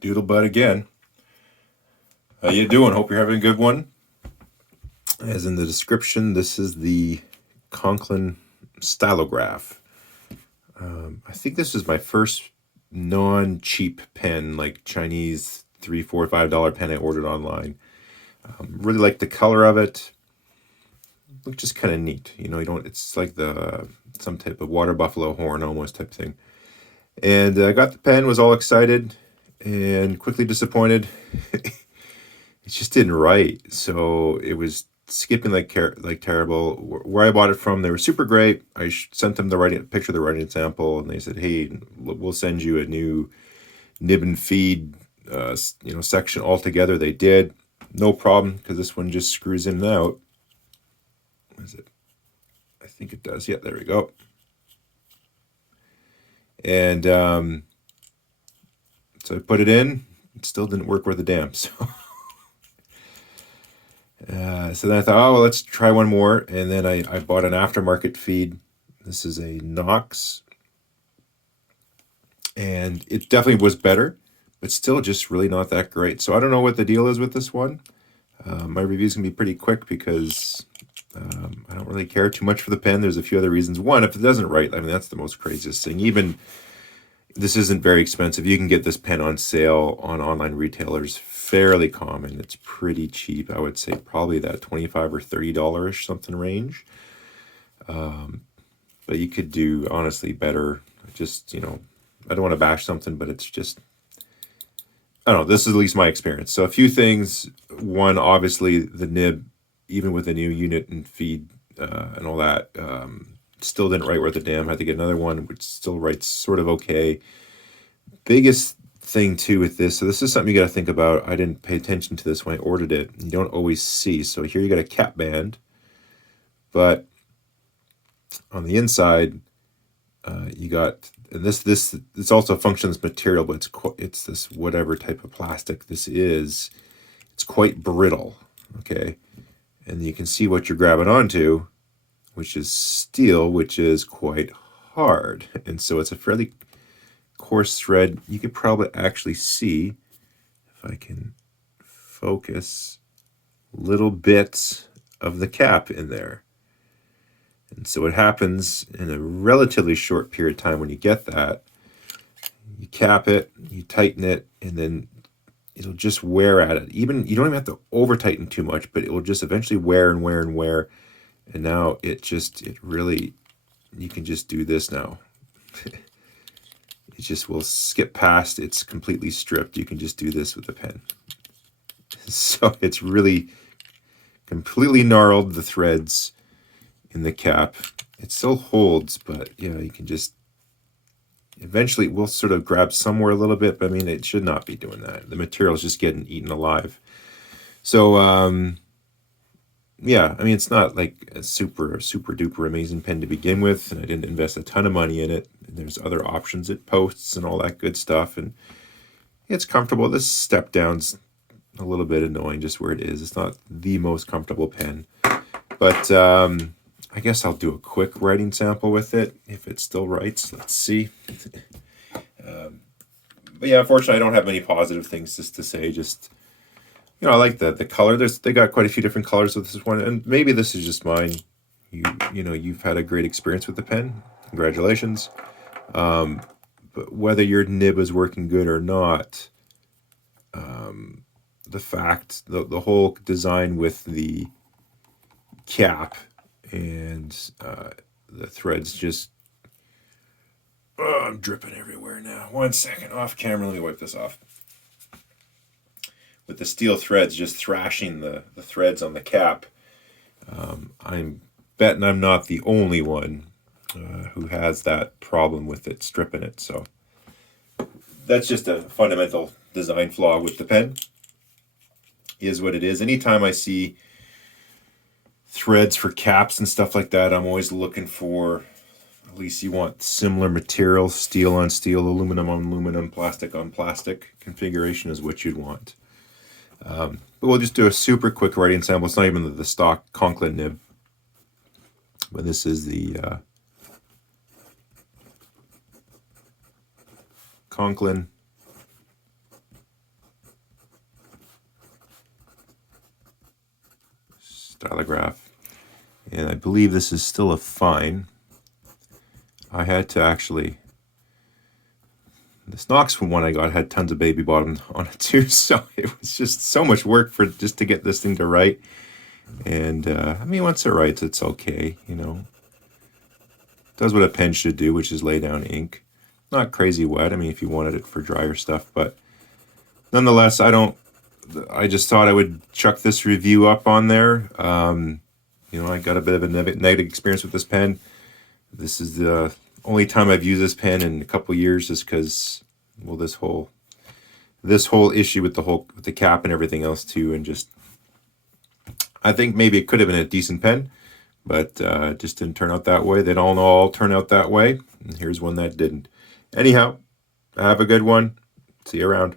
Doodlebud again. How you doing? Hope you're having a good one. As in the description, this is the Conklin Stylograph. I think this is my first non-cheap pen, like Chinese $3, $4, $5 pen I ordered online. Really like the color of it. Looks just kind of neat. You don't. It's like some type of water buffalo horn almost type thing. And I got the pen, was all excited, and quickly disappointed. It just didn't write. So it was skipping like terrible. Where I bought it from, they were super great. I sent them the picture of the writing sample, and they said, "Hey, we'll send you a new nib and feed, section altogether." They did, no problem, because this one just screws in and out. Is it? I think it does. Yeah, there we go. And so I put it in. It still didn't work worth a damn. So. So then I thought, oh, well, let's try one more. And then I bought an aftermarket feed. This is a Knox. And it definitely was better, but still just really not that great. So I don't know what the deal is with this one. My review's going to be pretty quick because I don't really care too much for the pen. There's a few other reasons. One, if it doesn't write, I mean, that's the most craziest thing. Even this isn't very expensive. You can get this pen on sale on online retailers. Fairly common. It's pretty cheap. I would say probably that $25 or $30 something range. But you could do honestly better. Just, I don't want to bash something, but it's just, I don't know. This is at least my experience. So a few things. One, obviously the nib, even with a new unit and feed and all that, still didn't write worth a damn. Had to get another one, which still writes sort of okay. Biggest thing too with this, so this is something you got to think about. I didn't pay attention to this when I ordered it. You don't always see. So here you got a cap band, but on the inside, you got, and this also functions material, but it's this whatever type of plastic this is. It's quite brittle, okay, and you can see what you're grabbing onto, which is steel, which is quite hard, and so it's a fairly coarse thread. You could probably actually see, if I can focus, little bits of the cap in there. And so what happens in a relatively short period of time when you get that, you cap it, you tighten it, and then it'll just wear at it. Even, you don't even have to over tighten too much, but it will just eventually wear and wear and wear. And now it really, you can just do this now. It just will skip past. It's completely stripped. You can just do this with the pen. So it's really completely gnarled, the threads in the cap. It still holds, but you can just, eventually we'll sort of grab somewhere a little bit, but I mean, it should not be doing that. The material is just getting eaten alive. So, I mean, it's not like a super duper amazing pen to begin with, and I didn't invest a ton of money in it. And there's other options, it posts and all that good stuff, and it's comfortable. This step down's a little bit annoying just where it is. It's not the most comfortable pen, but I guess I'll do a quick writing sample with it if it still writes. Let's see. But yeah, unfortunately, I don't have many positive things just to say. Just, I like the color. They got quite a few different colors with this one, and maybe this is just mine. You've had a great experience with the pen. Congratulations. But whether your nib is working good or not, the whole design with the cap and the threads just, I'm dripping everywhere now. 1 second, off camera. Let me wipe this off. With the steel threads just thrashing the threads on the cap. I'm betting I'm not the only one who has that problem with it stripping it. So that's just a fundamental design flaw with the pen. Is what it is. Anytime I see threads for caps and stuff like that, I'm always looking for, at least you want similar material, steel on steel, aluminum on aluminum, plastic on plastic configuration is what you'd want. But we'll just do a super quick writing sample. It's not even the stock Conklin nib, but this is the Conklin Stylograph. And I believe this is still a fine. I had to actually... This Knox one I got had tons of baby bottom on it too, so it was just so much work for just to get this thing to write. And I mean, once it writes, it's okay, you know. It does what a pen should do, which is lay down ink. Not crazy wet. I mean, if you wanted it for drier stuff, but nonetheless, I just thought I would chuck this review up on there. You know, I got a bit of a negative experience with this pen. This is the only time I've used this pen in a couple years, just because, well, this whole issue with the cap and everything else too, and just I think maybe it could have been a decent pen, but it just didn't turn out that way. They don't all turn out that way, and here's one that didn't. Anyhow, have a good one. See you around.